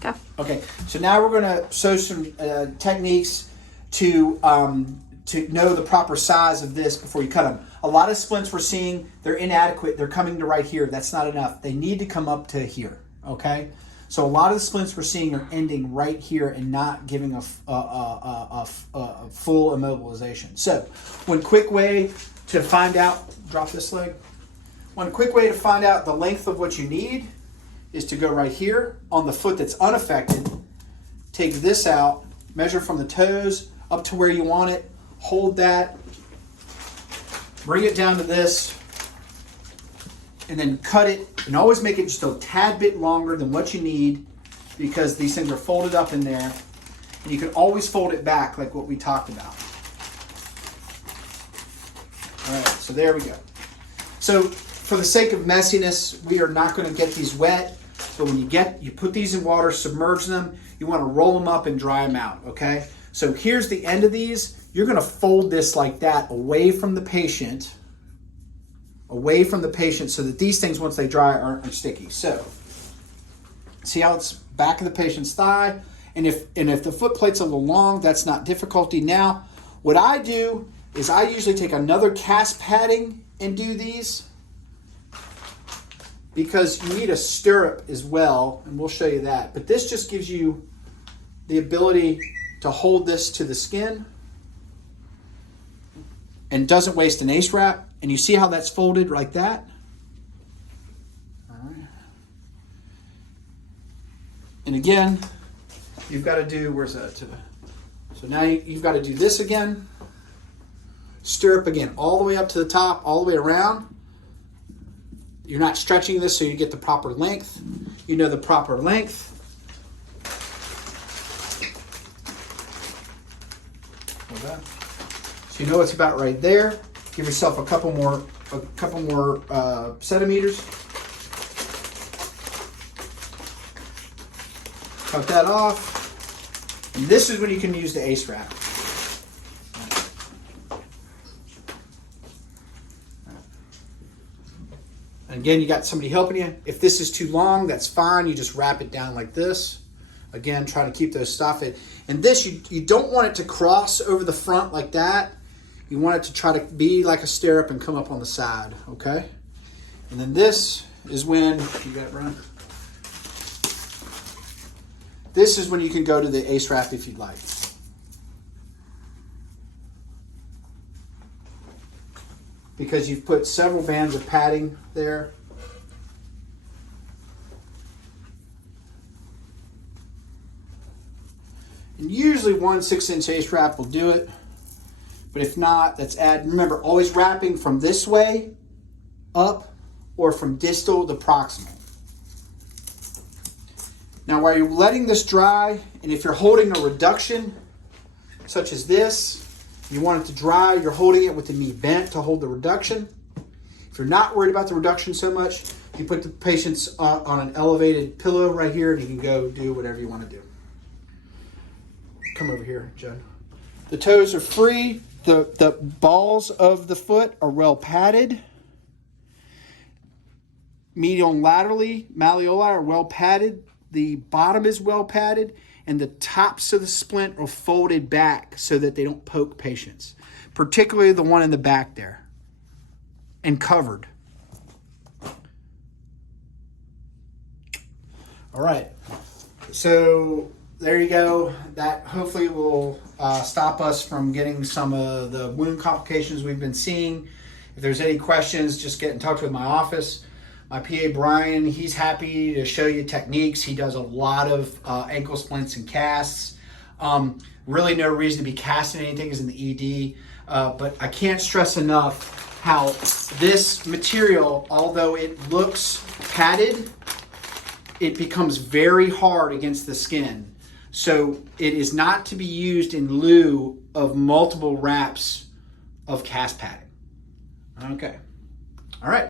Go. Okay, so now we're going to show some techniques to know the proper size of this before you cut them. A lot of splints we're seeing, they're inadequate. They're coming to right here. That's not enough. They need to come up to here, okay? So a lot of the splints we're seeing are ending right here and not giving a full immobilization. So one quick way to find out, drop this leg. One quick way to find out the length of what you need is to go right here on the foot that's unaffected. Take this out, measure from the toes up to where you want it, hold that, bring it down to this, and then cut it, and always make it just a tad bit longer than what you need because these things are folded up in there. And you can always fold it back like what we talked about. All right, so there we go. So for the sake of messiness, we are not going to get these wet. But when you put these in water, submerge them, you want to roll them up and dry them out, okay? So here's the end of these. You're going to fold this like that away from the patient, so that these things, once they dry, aren't sticky. So see how it's back of the patient's thigh? And if the foot plate's a little long, that's not difficulty. Now, what I do is I usually take another cast padding and do these, because you need a stirrup as well, and we'll show you that. But this just gives you the ability to hold this to the skin and doesn't waste an ace wrap. And you see how that's folded like that? All right. And again, you've got to do, where's that? So now you've got to do this again. Stirrup again, all the way up to the top, all the way around. You're not stretching this so you get the proper length. You know the proper length. So you know it's about right there. Give yourself a couple more centimeters. Cut that off. And this is when you can use the ace wrap. And again, you got somebody helping you. If this is too long, that's fine. You just wrap it down like this. Again, trying to keep those stuff in. And this, you don't want it to cross over the front like that. You want it to try to be like a stirrup and come up on the side, okay? And then this is when, you got it, Brian? This is when you can go to the ace wrap if you'd like. Because you've put several bands of padding there. And usually 1 6-inch ace wrap will do it. But if not, that's remember, always wrapping from this way up or from distal to proximal. Now while you're letting this dry, and if you're holding a reduction, such as this, you want it to dry, you're holding it with the knee bent to hold the reduction. If you're not worried about the reduction so much, you put the patients on an elevated pillow right here, and you can go do whatever you want to do. Come over here, Jen. The toes are free. The balls of the foot are well padded. Medial and laterally, malleoli are well padded. The bottom is well padded. And the tops of the splint are folded back so that they don't poke patients, particularly the one in the back there, and covered. All right, so there you go. That hopefully will stop us from getting some of the wound complications we've been seeing. If there's any questions, just get in touch with my office. My PA, Brian, he's happy to show you techniques. He does a lot of ankle splints and casts. Really no reason to be casting anything is in the ED. But I can't stress enough how this material, although it looks padded, it becomes very hard against the skin. So it is not to be used in lieu of multiple wraps of cast padding. Okay. All right.